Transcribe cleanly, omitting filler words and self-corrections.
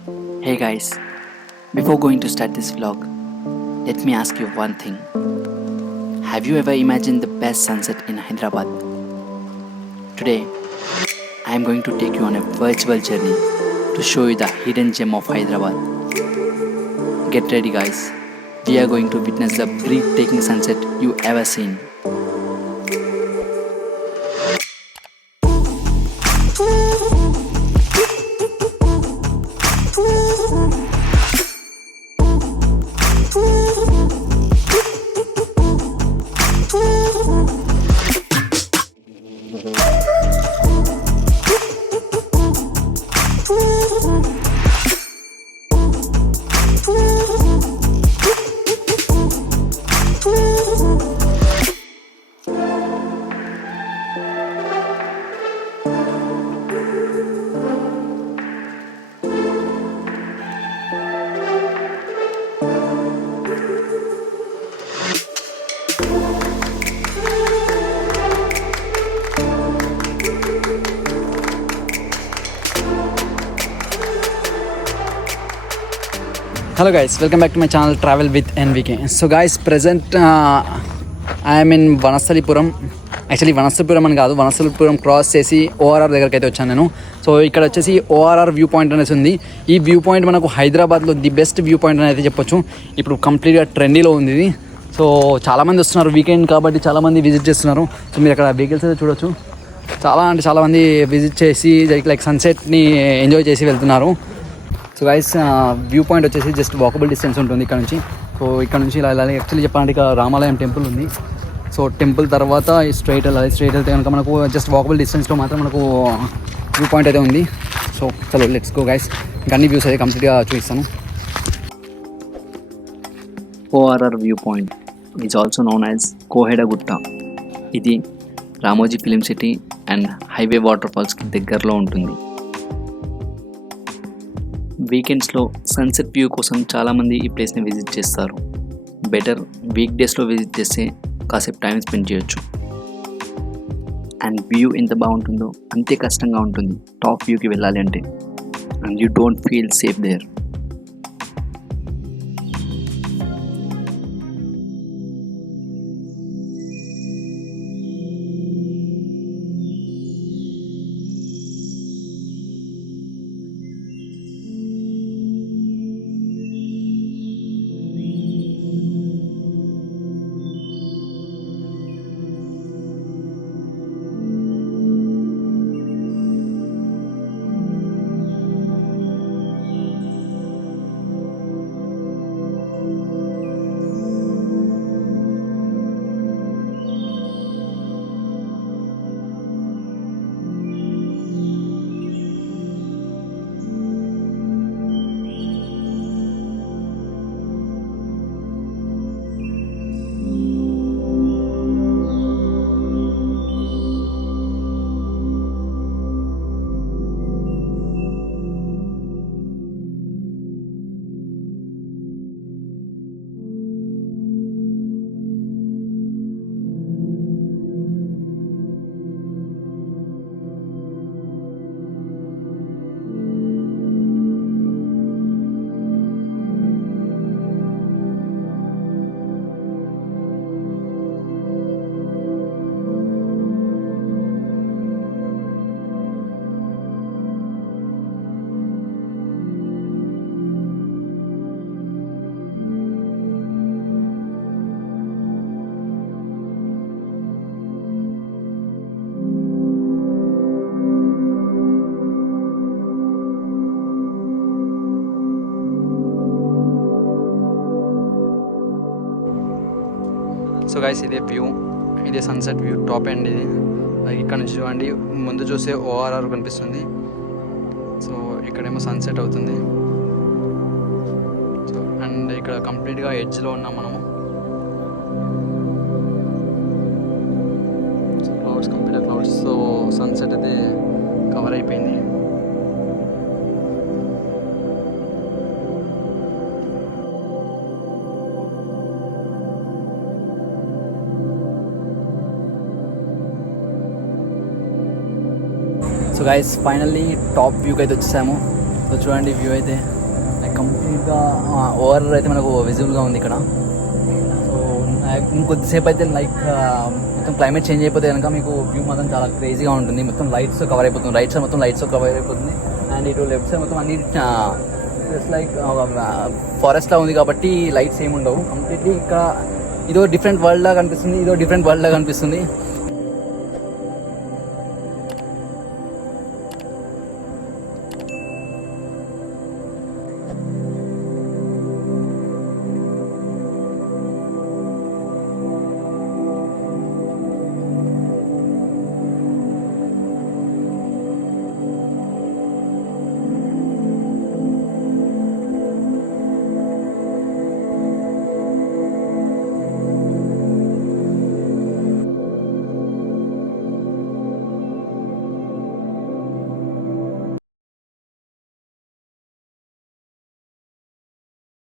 Hey guys, before going to start this vlog, let me ask you one thing. Have you ever imagined the best sunset in Hyderabad? Today, I am going to take you on a virtual journey to show you the hidden gem of Hyderabad. Get ready, guys. We are going to witness the breathtaking sunset you ever seen. Hello guys, welcome back to my channel Travel with NVK. So guys, present I am in Vanasthalipuram. యాక్చువల్లీ వనస్థలిపురం అని కాదు, వనస్థలిపురం క్రాస్ చేసి ఓఆర్ఆర్ దగ్గరికి అయితే వచ్చాను నేను. సో ఇక్కడ వచ్చేసి ORR view point అనేసి ఉంది. ఈ వ్యూ పాయింట్ మనకు హైదరాబాద్లో ది బెస్ట్ వ్యూ పాయింట్ అని అయితే చెప్పొచ్చు. ఇప్పుడు కంప్లీట్గా ట్రెండీలో ఉంది ఇది. సో చాలామంది వస్తున్నారు, వీకెండ్ కాబట్టి చాలామంది విజిట్ చేస్తున్నారు. సో మీరు అక్కడ వెహికల్స్ అయితే చూడొచ్చు. చాలామంది విజిట్ చేసి లైక్ సన్సెట్ని ఎంజాయ్ చేసి వెళ్తున్నారు. సో గైస్, వ్యూ పాయింట్ వచ్చేసి జస్ట్ వాకబుల్ డిస్టెన్స్ ఉంటుంది ఇక్కడ నుంచి. సో ఇక్కడ నుంచి ఇలా వెళ్ళాలి. యాక్చువల్లీ చెప్పాలంటే ఇక్కడ రామాలయం టెంపుల్ ఉంది. సో టెంపుల్ తర్వాత స్ట్రైట్ వెళ్ళాలి. స్ట్రైట్ వెళ్తే కనుక మనకు జస్ట్ వాకబుల్ డిస్టెన్స్లో మాత్రం మనకు వ్యూ పాయింట్ అయితే ఉంది. సో చలో లెట్స్ గో గైస్. ఇంకా అన్ని వ్యూస్ అయితే కంప్లీట్గా చూపిస్తాను. ORR viewpoint is also known as koheda gutta. ఇది Ramoji film city and highway water ఫాల్స్కి దగ్గరలో ఉంటుంది. వీకెండ్స్లో సన్సెట్ వ్యూ కోసం చాలామంది ఈ ప్లేస్ని విజిట్ చేస్తారు. బెటర్ వీక్ డేస్లో విజిట్ చేస్తే కాసేపు టైం స్పెండ్ చేయొచ్చు. అండ్ వ్యూ ఎంత బాగుంటుందో అంతే కష్టంగా ఉంటుంది టాప్ వ్యూకి వెళ్ళాలి అంటే. And you don't feel safe there. So guys, ఇదే వ్యూ, ఇదే సన్సెట్ వ్యూ టాప్ ఎండ్ ఇది. ఇక్కడ నుంచి చూడండి, ముందు చూస్తే ఓఆర్ఆర్ కనిపిస్తుంది. సో ఇక్కడేమో సన్సెట్ అవుతుంది. సో అండ్ ఇక్కడ కంప్లీట్గా ఎడ్జ్లో ఉన్నాం మనము. క్లౌడ్స్, కంప్లీట్గా క్లౌడ్స్. సో సన్సెట్ అయితే కవర్ అయిపోయింది. సో గైస్, ఫైనల్లీ టాప్ వ్యూకి అయితే వచ్చేసాము. సో చూడండి వ్యూ అయితే లైక్ కంప్లీట్గా ఓఆర్ఆర్ అయితే మనకు విజిబుల్గా ఉంది ఇక్కడ. సో ఇంకొద్దిసేపు అయితే లైక్ మొత్తం క్లైమేట్ చేంజ్ అయిపోతే కనుక మీకు వ్యూ మాత్రం చాలా క్రేజీగా ఉంటుంది. మొత్తం లైట్స్ కవర్ అయిపోతుంది, రైట్ సైడ్ మొత్తం లైట్స్ కవర్ అయిపోతుంది. అండ్ ఇటు లెఫ్ట్ సైడ్ మొత్తం అన్ని జస్ట్ లైక్ ఫారెస్ట్ లా ఉంది కాబట్టి లైట్స్ ఏమి ఉండవు. కంప్లీట్లీ ఇక్కడ ఇదో డిఫరెంట్ వరల్డ్ లాగా కనిపిస్తుంది,